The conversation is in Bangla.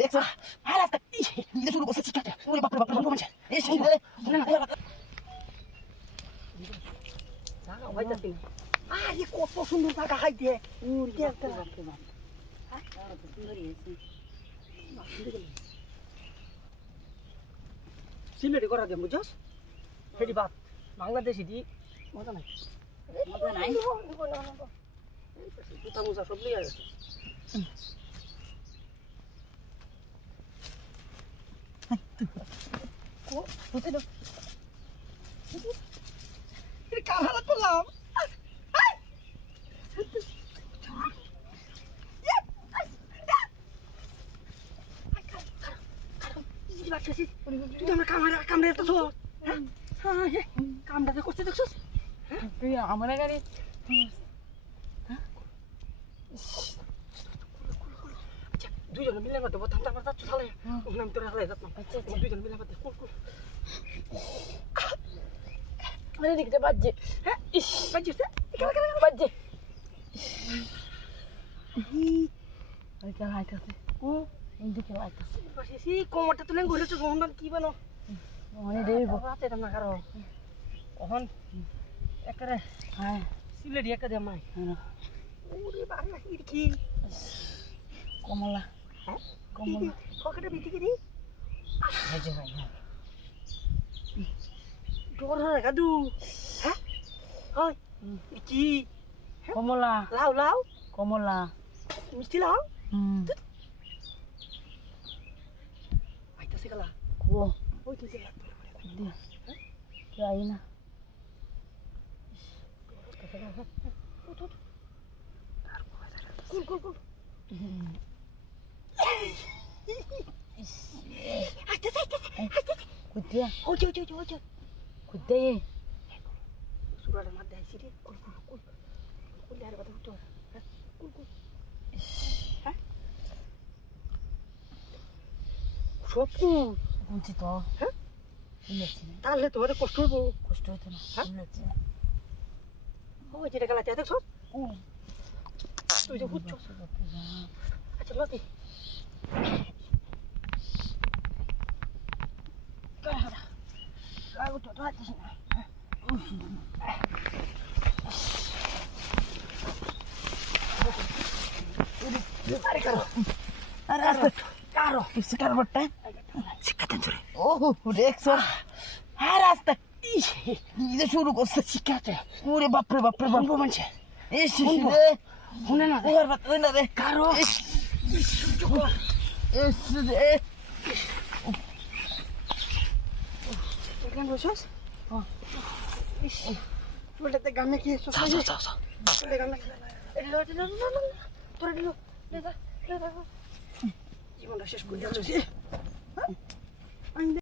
দেখছ আর রাস্তা নিজে শুরু করছে শিক্ষাতে ওরে বাপরে বাপরে বাপরে মানুষ এসে রে শুনে না জায়গা হইতাছে আরে কত সুন্দর জায়গা হাইতে ওরে দেখতে বাপরে বাপ হ্যাঁ তো সুন্দরই আছে সিলেটি করা দে বুঝছস হেডি বাত বাংলাদেশি দি মজা নাই জুতা মোজা সব নিয়ে আসছে কাহারা করলাম তুই আমার কামড়ে তো কামড়াতে করতে দেখছিস তুই আমার গাড়ি দুইজন মিলে মধ্যে বলতাম আমার যাচ্ছ তাহলে আমি তোর হালাই যাতাম দুইজন মিলে মধ্যে কুল কুল মানে দিকটা বাজছে হ্যাঁ ইস বাজছে বাজছে লাইটাছে ও এইদিকে লাইটাছে বাসি কোমরটা তুলে ঘুরেছে কোমরটা কি বানো মনে দেব রাতে না কারো ওহন একরে হ্যাঁ সিলেটি একটা দে মাই ওরে বাবা কি কমলা হ্যাঁ কমলা পকেটে বিটিকে দি এই যে ভাই ডর হয় গাদু হ্যাঁ হয় কি কমলা লাউ লাউ কমলা মিষ্টি লাউ আইতাছে গলা কো ওই তুই যা দি যাই না কুল কুল কুল Kudia, ojo. Kudia, suruh ada mata di sini. Kul. Kul ada batu tu. Kul. Hah? Siapa? Kunci tu. Hah? Ini sini. Tahu tu ada kostur bu. Kostur tu. Hah? Ini sini. Oh, jadi kalau tiada sos? Tu je hujan. Ajar lagi. Aku tak tahu di sini. Ada karo. Sekarang berapa? Sikatan curi. Oh, dekso. Harasta. Ini suruh kau sikatan. Ure bapre manche. Isi. Huna na. Huna na. Karo. Kan bos? Oh. Ish. Boleh te game ki so. Sa. Boleh game. Lo. Tora dulu. Lihat. Gimana sih sekolah sih?